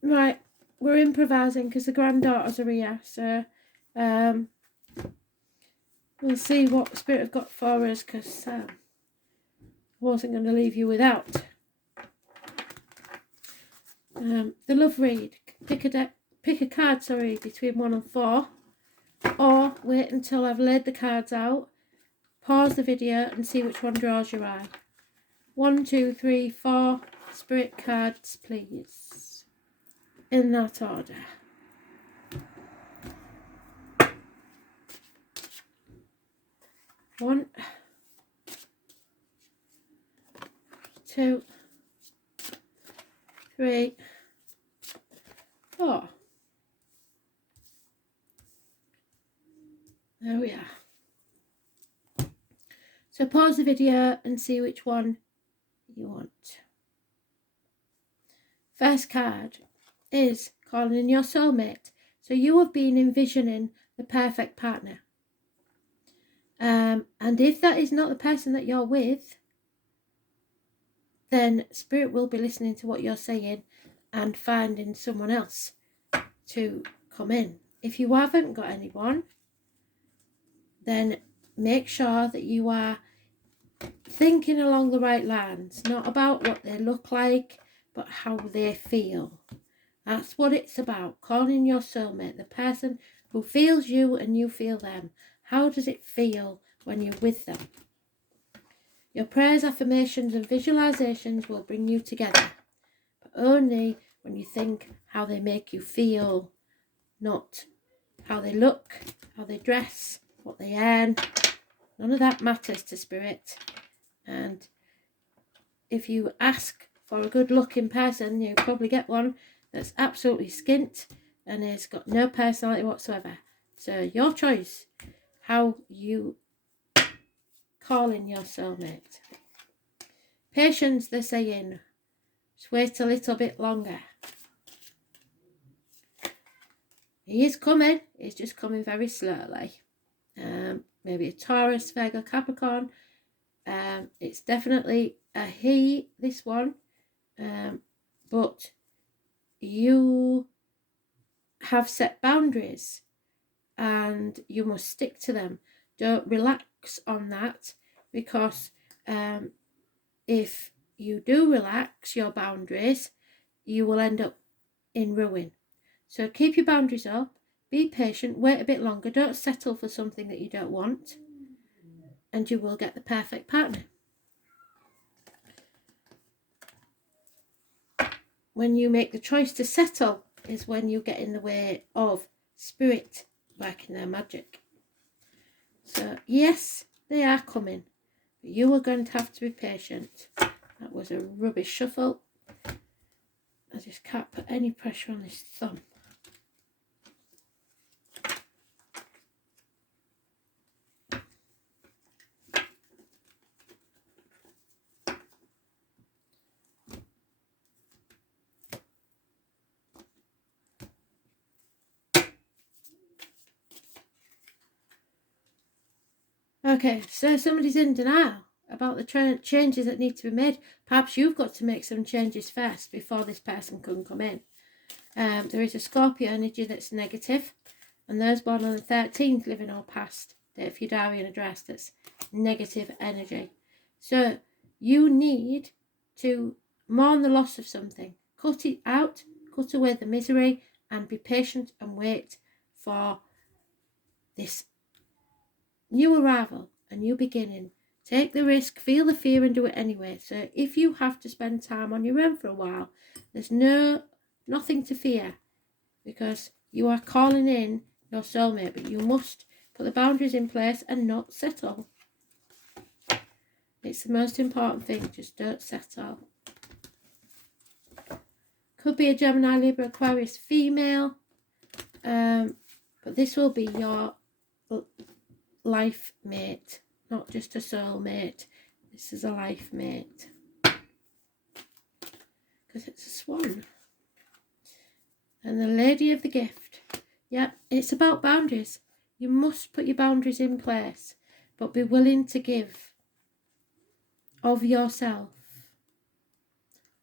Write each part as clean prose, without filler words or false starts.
Right, we're improvising because the granddaughters are here, so we'll see what Spirit have got for us, because I wasn't going to leave you without. The love read. Pick a card, between 1 and 4, or wait until I've laid the cards out, pause the video and see which one draws your eye. 1, 2, 3, 4 Spirit cards, please. In that order. One, 2, 3, 4. There we are. So pause the video and see which one you want. First card is calling in your soulmate. So you have been envisioning the perfect partner. And if that is not the person that you're with, then Spirit will be listening to what you're saying and finding someone else to come in. If you haven't got anyone, then make sure that you are thinking along the right lines, not about what they look like, but how they feel. That's what it's about, calling your soulmate, the person who feels you and you feel them. How does it feel when you're with them? Your prayers, affirmations and visualizations will bring you together, but only when you think how they make you feel, not how they look, how they dress, what they earn. None of that matters to Spirit. And if you ask for a good looking person, you probably get one that's absolutely skint and has got no personality whatsoever. So your choice, how you call in your soulmate. Patience, they're saying. Just wait a little bit longer. He is coming. He's just coming very slowly. Maybe a Taurus, Virgo, Capricorn. It's definitely a he, this one. But you have set boundaries and you must stick to them. Don't relax on that, because if you do relax your boundaries, you will end up in ruin. So keep your boundaries up, be patient, wait a bit longer, don't settle for something that you don't want, and you will get the perfect partner. When you make the choice to settle is when you get in the way of Spirit working their magic. So yes, they are coming, but you are going to have to be patient. That was a rubbish shuffle. I just can't put any pressure on this thumb. Okay, so somebody's in denial about the changes that need to be made. Perhaps you've got to make some changes first before this person can come in. There is a Scorpio energy that's negative, and those born on the 13th living or past, date for your diary and address, that's negative energy. So you need to mourn the loss of something. Cut it out, cut away the misery, and be patient and wait for this new arrival, a new beginning. Take the risk, feel the fear and do it anyway. So if you have to spend time on your own for a while, there's nothing to fear, because you are calling in your soulmate, but you must put the boundaries in place and not settle. It's the most important thing, just don't settle. Could be a Gemini, Libra, Aquarius female, but this will be your life mate, not just a soulmate. This is a life mate, because it's a swan. And the Lady of the Gift. Yeah, it's about boundaries. You must put your boundaries in place, but be willing to give of yourself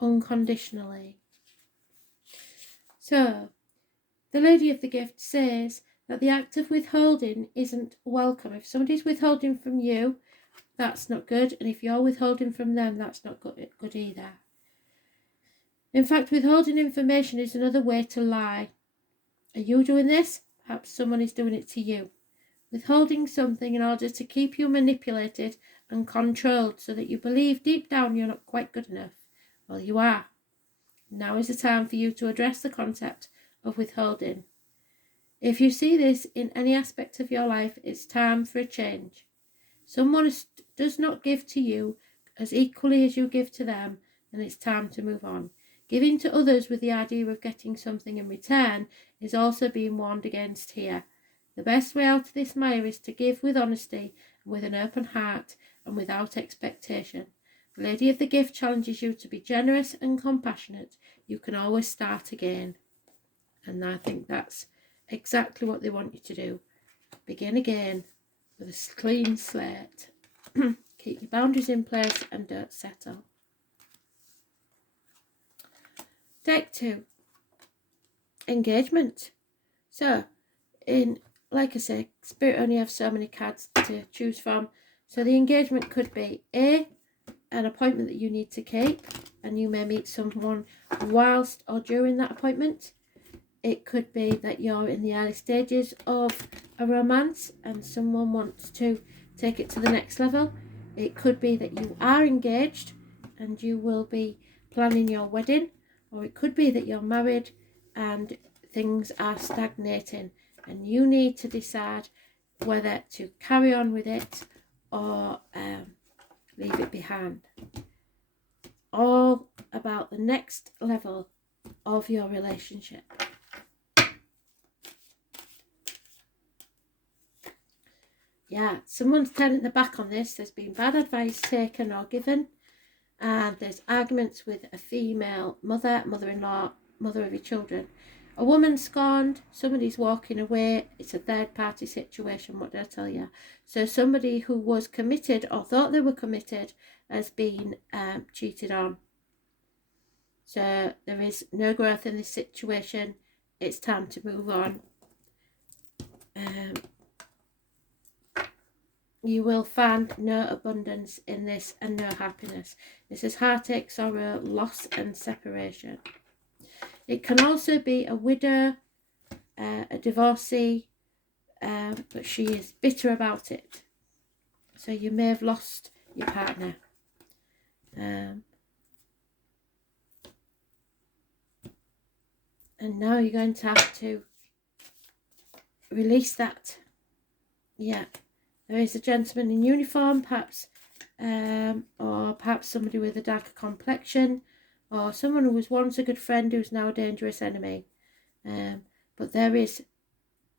unconditionally. So, the Lady of the Gift says that the act of withholding isn't welcome. If somebody's withholding from you, that's not good. And if you're withholding from them, that's not good either. In fact, withholding information is another way to lie. Are you doing this? Perhaps someone is doing it to you. Withholding something in order to keep you manipulated and controlled so that you believe deep down you're not quite good enough. Well, you are. Now is the time for you to address the concept of withholding. If you see this in any aspect of your life, it's time for a change. Someone does not give to you as equally as you give to them, and it's time to move on. Giving to others with the idea of getting something in return is also being warned against here. The best way out of this mire is to give with honesty and with an open heart and without expectation. The Lady of the Gift challenges you to be generous and compassionate. You can always start again. And I think that's exactly what they want you to do. Begin again with a clean slate. Keep your boundaries in place and don't settle. Deck 2. Engagement. So, like I say, Spirit only have so many cards to choose from. So the engagement could be A, an appointment that you need to keep, and you may meet someone whilst or during that appointment. It could be that you're in the early stages of a romance and someone wants to take it to the next level. It could be that you are engaged and you will be planning your wedding, or it could be that you're married and things are stagnating and you need to decide whether to carry on with it or leave it behind. All about the next level of your relationship. Yeah, someone's turning their back on this. There's been bad advice taken or given, and there's arguments with a female mother, mother-in-law, mother of your children. A woman scorned, somebody's walking away. It's a third-party situation. What did I tell you? So somebody who was committed or thought they were committed has been cheated on. So there is no growth in this situation. It's time to move on. You will find no abundance in this and no happiness. This is heartache, sorrow, loss and separation. It can also be a widow, a divorcee, but she is bitter about it. So you may have lost your partner. And now you're going to have to release that. Yeah. There is a gentleman in uniform, perhaps, or perhaps somebody with a darker complexion, or someone who was once a good friend who's now a dangerous enemy. But there is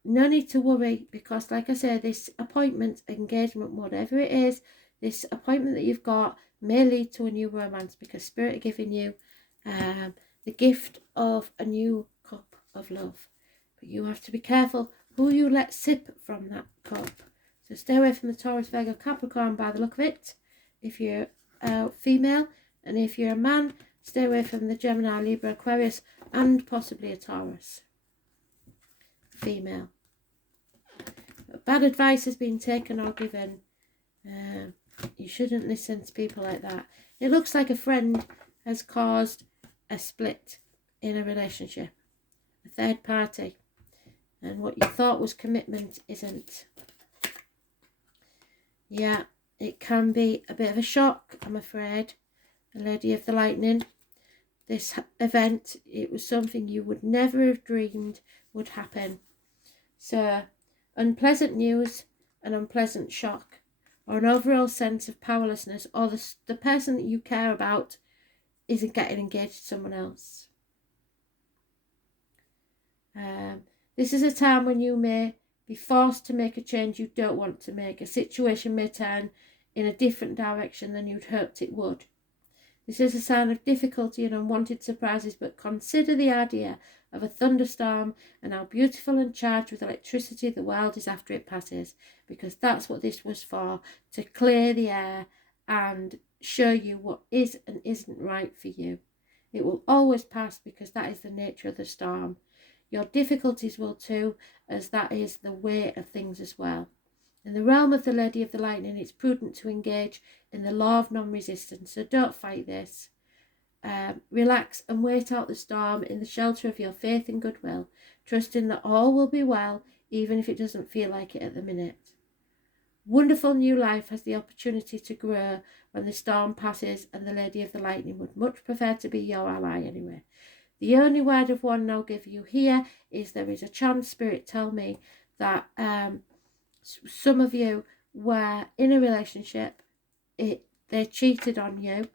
no need to worry because, like I said, this appointment, engagement, whatever it is, this appointment that you've got may lead to a new romance because Spirit are giving you the gift of a new cup of love. But you have to be careful who you let sip from that cup. So stay away from the Taurus, Virgo, Capricorn by the look of it, if you're a female. And if you're a man, stay away from the Gemini, Libra, Aquarius, and possibly a Taurus. Female. But bad advice has been taken or given. You shouldn't listen to people like that. It looks like a friend has caused a split in a relationship. A third party. And what you thought was commitment isn't. Yeah, it can be a bit of a shock, I'm afraid. The Lady of the Lightning. This event, it was something you would never have dreamed would happen. So, unpleasant news, an unpleasant shock, or an overall sense of powerlessness, or the person that you care about isn't getting engaged to someone else. This is a time when you may be forced to make a change you don't want to make. A situation may turn in a different direction than you'd hoped it would. This is a sign of difficulty and unwanted surprises, but consider the idea of a thunderstorm and how beautiful and charged with electricity the world is after it passes, because that's what this was for, to clear the air and show you what is and isn't right for you. It will always pass because that is the nature of the storm. Your difficulties will too, as that is the way of things as well. In the realm of the Lady of the Lightning, it's prudent to engage in the law of non-resistance, so don't fight this. Relax and wait out the storm in the shelter of your faith and goodwill, trusting that all will be well, even if it doesn't feel like it at the minute. Wonderful new life has the opportunity to grow when the storm passes, and the Lady of the Lightning would much prefer to be your ally anyway. The only word of warning I'll give you here is there is a chance, Spirit tell me, that some of you were in a relationship, they cheated on you,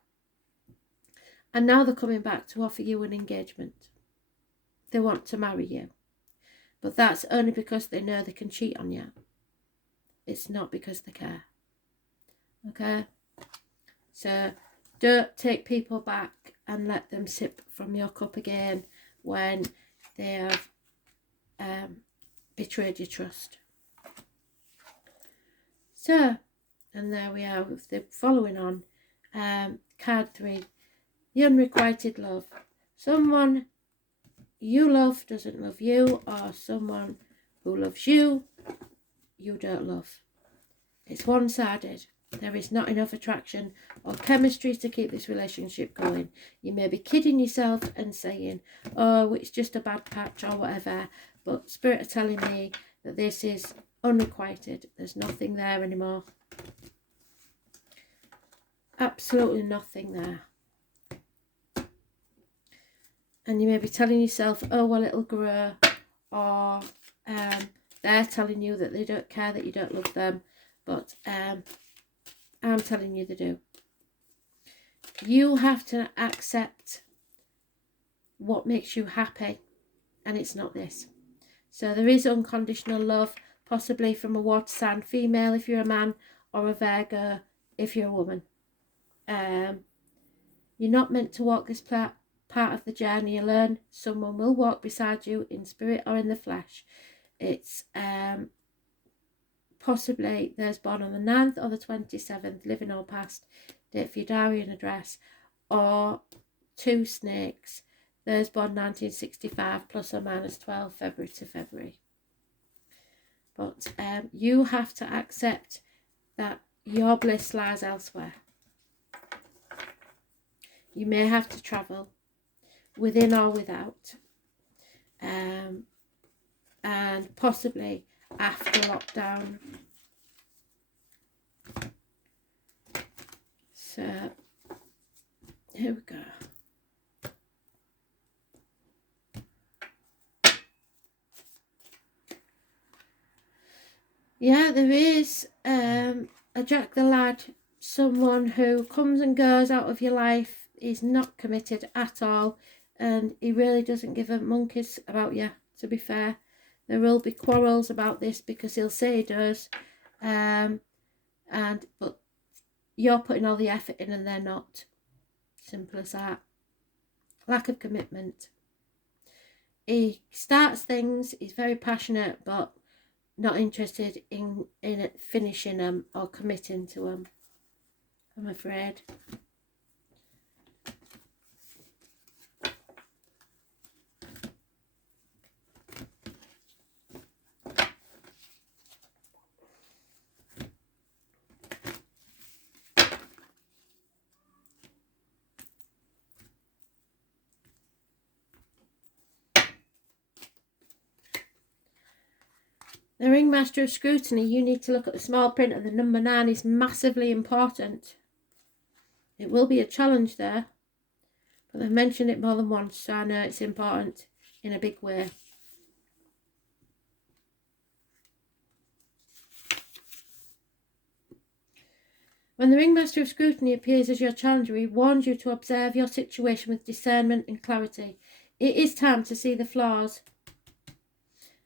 and now they're coming back to offer you an engagement. They want to marry you. But that's only because they know they can cheat on you. It's not because they care. Okay? So don't take people back and let them sip from your cup again when they have betrayed your trust. So, and there we are with the following on. Card 3. The unrequited love. Someone you love doesn't love you, or someone who loves you, you don't love. It's one-sided. There is not enough attraction or chemistry to keep this relationship going. You may be kidding yourself and saying, oh, it's just a bad patch or whatever, but Spirit are telling me that this is unrequited. There's nothing there anymore. Absolutely nothing there. And you may be telling yourself, oh, well, it'll grow, or they're telling you that they don't care, that you don't love them, but I'm telling you they do. You have to accept what makes you happy, and it's not this. So there is unconditional love, possibly from a water sign female if you're a man, or a Virgo if you're a woman. You're not meant to walk this part of the journey alone. Someone will walk beside you in spirit or in the flesh. It's possibly those born on the 9th or the 27th, living or past, date for your diary and address, or 2 snakes, those born 1965 plus or minus 12 February to February. But you have to accept that your bliss lies elsewhere. You may have to travel, within or without, and possibly after lockdown. So here we go. Yeah, there is a Jack the Lad, someone who comes and goes out of your life, is not committed at all, and he really doesn't give a monkey's about you, to be fair. There will be quarrels about this because he'll say he does, but you're putting all the effort in and they're not. Simple as that. Lack of commitment. He starts things, he's very passionate, but not interested in finishing them or committing to them, I'm afraid. The Ringmaster of Scrutiny, you need to look at the small print, and the number 9 is massively important. It will be a challenge there, but they've mentioned it more than once, so I know it's important in a big way. When the Ringmaster of Scrutiny appears as your challenger, he warns you to observe your situation with discernment and clarity. It is time to see the flaws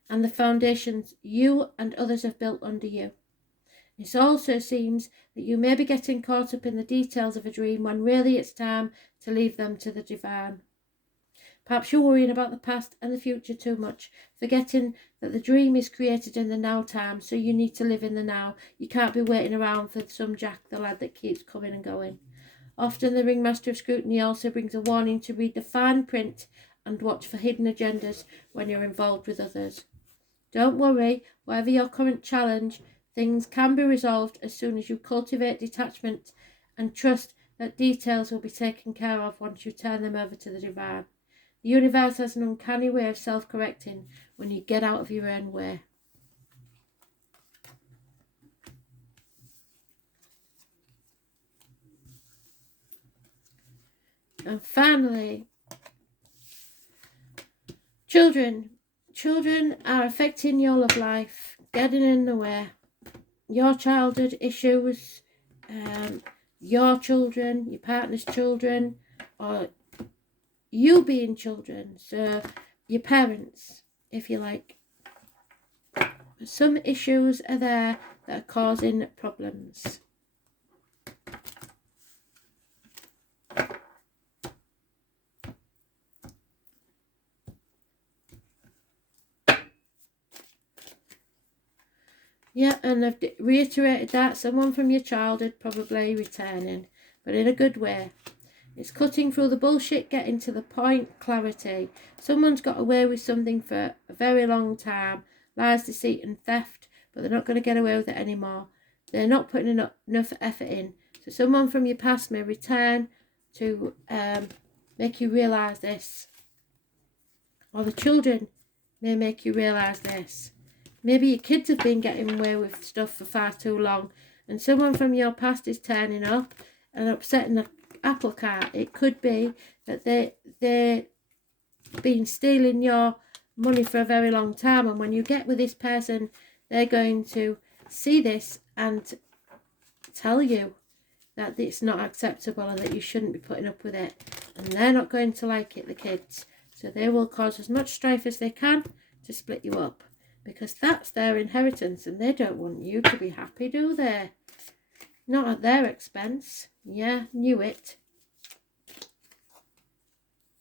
and the foundations you and others have built under you. It also seems that you may be getting caught up in the details of a dream when really it's time to leave them to the divine. Perhaps you're worrying about the past and the future too much, forgetting that the dream is created in the now time, so you need to live in the now. You can't be waiting around for some Jack the Lad that keeps coming and going. Often the ringmaster of scrutiny also brings a warning to read the fine print and watch for hidden agendas when you're involved with others. Don't worry, whatever your current challenge, things can be resolved as soon as you cultivate detachment and trust that details will be taken care of once you turn them over to the divine. The universe has an uncanny way of self-correcting when you get out of your own way. And finally, children. Children are affecting your love life, getting in the way. Your childhood issues, your children, your partner's children, or you being children, so your parents, if you like. Some issues are there that are causing problems. Yeah, and I've reiterated that. Someone from your childhood probably returning, but in a good way. It's cutting through the bullshit, getting to the point, clarity. Someone's got away with something for a very long time. Lies, deceit and theft, but they're not going to get away with it anymore. They're not putting enough effort in. So someone from your past may return to make you realise this. Or the children may make you realise this. Maybe your kids have been getting away with stuff for far too long, and someone from your past is turning up and upsetting the apple cart. It could be that they've been stealing your money for a very long time, and when you get with this person, they're going to see this and tell you that it's not acceptable and that you shouldn't be putting up with it. And they're not going to like it, the kids. So they will cause as much strife as they can to split you up, because that's their inheritance and they don't want you to be happy, do they? Not at their expense. Yeah, knew it.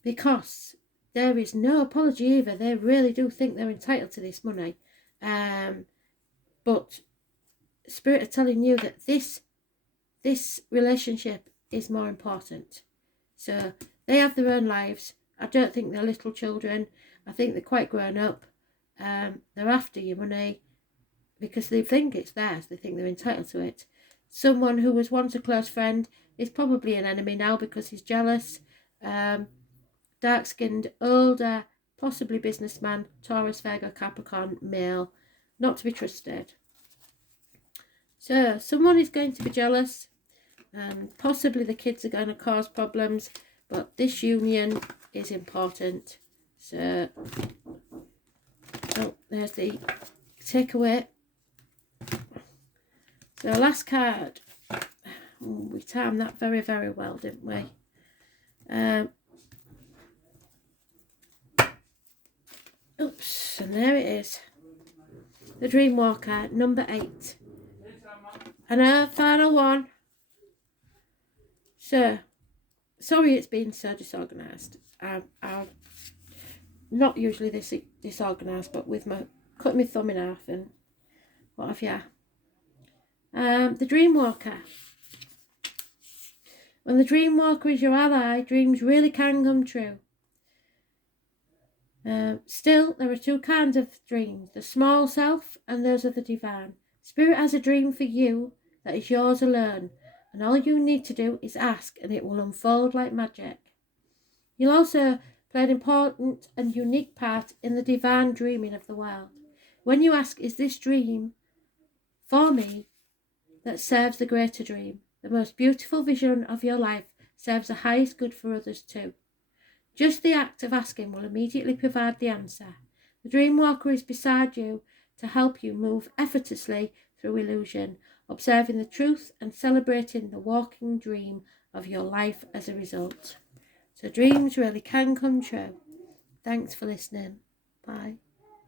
Because there is no apology either. They really do think they're entitled to this money. But Spirit are telling you that this relationship is more important. So they have their own lives. I don't think they're little children. I think they're quite grown up. They're after your money because they think it's theirs. They think they're entitled to it. Someone who was once a close friend is probably an enemy now because he's jealous. Dark-skinned, older, possibly businessman, Taurus, Virgo, Capricorn, male, not to be trusted. So someone is going to be jealous, and possibly the kids are going to cause problems, but this union is important. So, oh, there's the takeaway. So last card. We timed that very, very well, didn't we? Oops, and there it is. The Dream Walker, number 8. And our final one. So, sorry it's been so disorganised. I'm not usually this disorganised, but with cut my thumb in half and what have you. The Dream Walker. When the Dream Walker is your ally, dreams really can come true. Still, there are two kinds of dreams, the small self and those of the divine. Spirit has a dream for you that is yours alone, and all you need to do is ask and it will unfold like magic. You'll also play an important and unique part in the divine dreaming of the world. When you ask, is this dream for me that serves the greater dream? The most beautiful vision of your life serves the highest good for others too. Just the act of asking will immediately provide the answer. The Dream Walker is beside you to help you move effortlessly through illusion, observing the truth and celebrating the walking dream of your life as a result. So dreams really can come true. Thanks for listening. Bye.